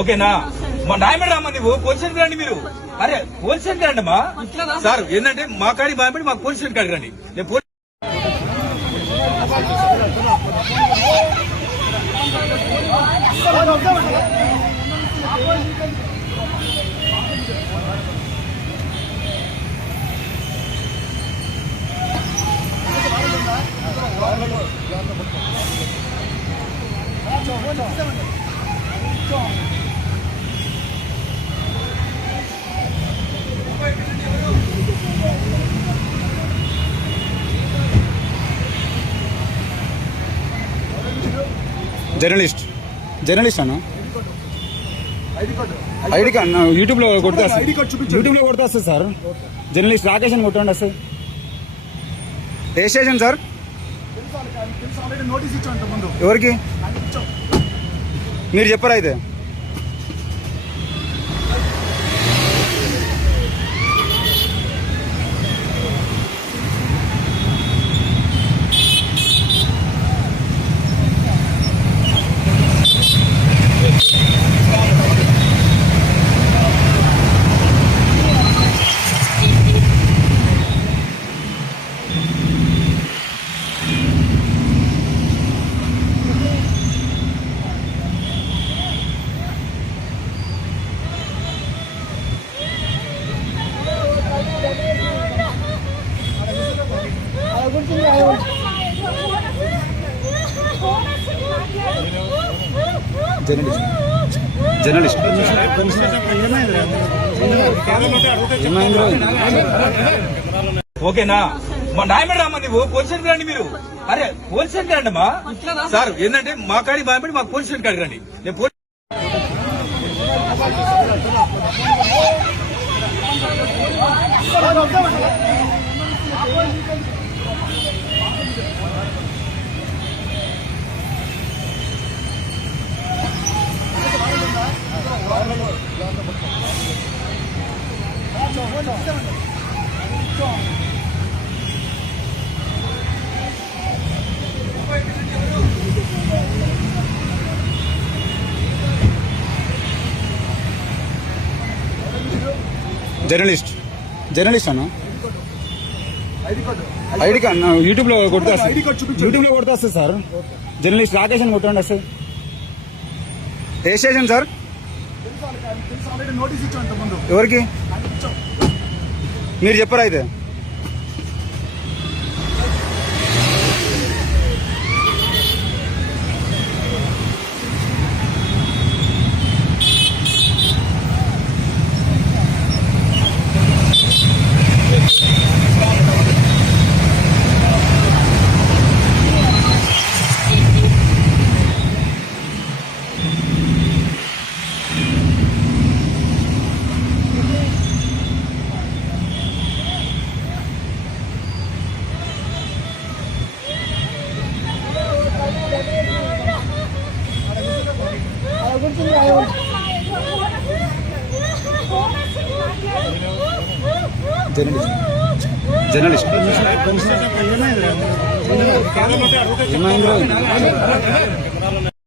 ఓకేనా మా న్యాయమేడ అమ్మా నువ్వు పోలీస్ స్టేషన్ రండి మీరు. అరే పోలీస్ స్టేషన్ రండి అమ్మా సార్. ఏంటంటే మా కాడికి భయపడి మాకు పోలీస్ స్టేషన్ కాడికి రండి. నేను జర్నలిస్ట్ అన్న ఐడి కార్డ్ యూట్యూబ్ లో కొడితే వస్తుంది సార్. జర్నలిస్ట్ రాకేష్ అని కొట్టండి వస్తుంది. ఏ స్టేషన్ సార్? ఎవరికి మీరు చెప్పారా అయితే? జర్నలిస్ట్ ఓకేనా మా న్యాయమేడ అమ్మా నువ్వు పోలీస్ స్టేషన్ రండి మీరు. అరే పోలీస్ స్టేషన్ రండి అమ్మా సార్. ఏంటంటే మా కాడికి భయపడి మాకు పోలీస్ స్టేషన్ కాడికి రండి. నేను జర్నలిస్ట్ అన్న ఐడి కార్డ్ యూట్యూబ్ లో కొడితే వస్తుంది సార్. జర్నలిస్ట్ రాకేష్ అని కొట్టండి వస్తుంది. ఏ స్టేషన్ సార్? ఎవరికి మీరు చెప్పారా అయితే? జర్నలిస్ట్